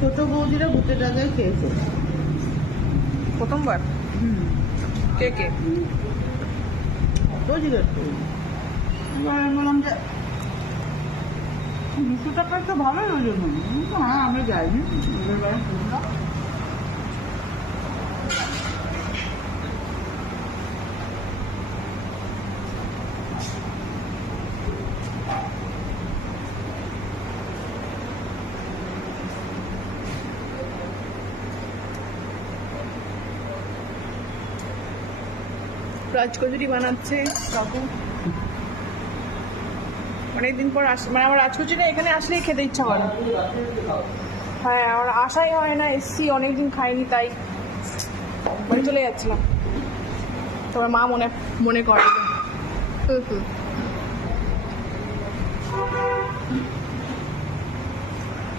ছোট বৌদিরা ভূতের ডাঙায় খেয়েছে প্রথমবার। কে কে? তো জিজ্ঞেস করি। এবার আমি বললাম যে 200 টাকা তো ভালোই ওই জন্য। হ্যাঁ আমি যাইনি, এবারে শুনলাম। রাজকচুরি বানাচ্ছে কাকু। অনেকদিন পর মানে আমার রাজকচুরি এখানে আসলেই খেতে ইচ্ছা করে। হ্যাঁ, আমার আশাই হয় না, এসছি অনেকদিন খাইনি, তাই বাড়ি চলে যাচ্ছিলাম। তোমার মা মনে মনে করে।